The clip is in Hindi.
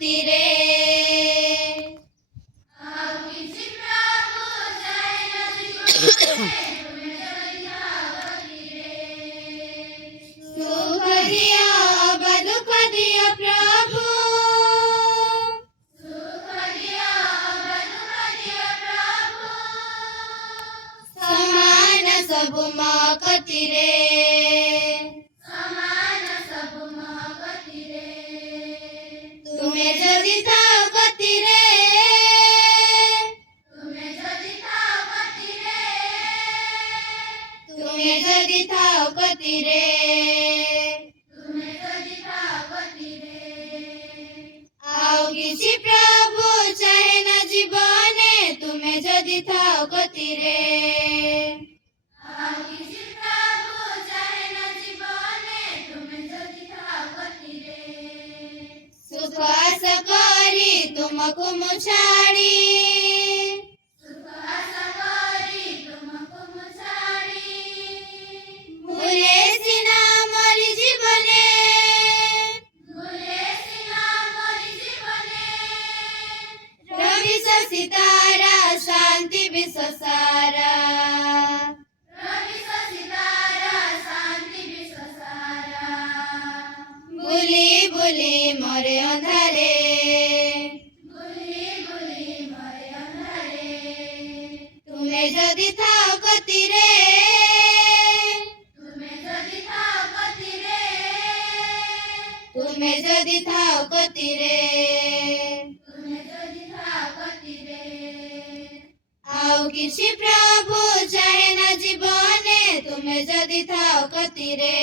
कतिरे सुख दिया अब दुख दिया प्रभु समान सबु मा कतिरे तुम्हें जदि थाओ कतिरे तुम्हें जदि थाओ कतिरे आओ किसी प्रभु चाहे न जीवने तुम्हें जदि थाओ कतिरे सुख आस करी तुमको मुछाड़ी भूले सिना मोरी जीवने रवि सितारा शांति विश्व सारा बुली बुली मोरे अंधारे तुम्हें जदि थाओ कतिरे तुम्हें जदि थाओ कतिरे आओ किसी प्रभु चाहे न जीवने तुम्हें जदि थाओ कतिरे